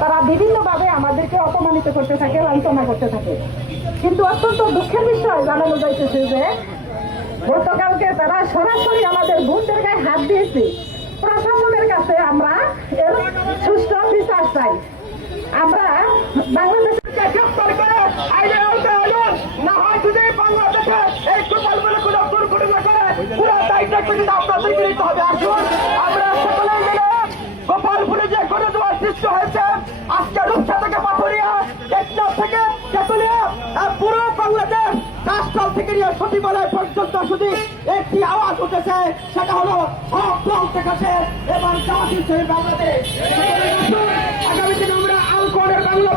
তারা বিভিন্নভাবে আমাদেরকে অপমানিত করতে থাকে, লাঞ্ছনা করতে থাকে। কিন্তু অত্যন্ত দুঃখের বিষয় জানানো যাইতেছে যে গতকালকে তারা সরাসরি আমাদের বোনদের গায়ে হাত দিয়েছে। প্রশাসনের কাছে আমরা এর সুষ্ঠু বিচার চাই। আমরা বাংলাদেশকে গ্রেফতার করে আইনের আওতায় আনুন, না হয় যদি বাংলাদেশে এই গোপালগুলো কোনো দুর্ঘটনা করে পুরো দায়িত্ব কিন্তু আপনাদেরকে নিতে হবে। আসুন আমরা সকলে মিলে গোপালপুরে যে গণজোয়ার সৃষ্টি হয়েছে, আজকে রূপসা থেকে পাথরিয়া, টেকনাফ থেকে তেতুলিয়া, পুরো বাংলাদেশ রাষ্ট্র থেকে নিয়ে সচিবালয় পর্যন্ত শুধু একটি আওয়াজ উঠেছে, সেটা হলো হক দল থেকে এবং জামাত ইসলামী বাংলাদেশ। আগামী দিনে আমরা আল কোরআনের বাংলা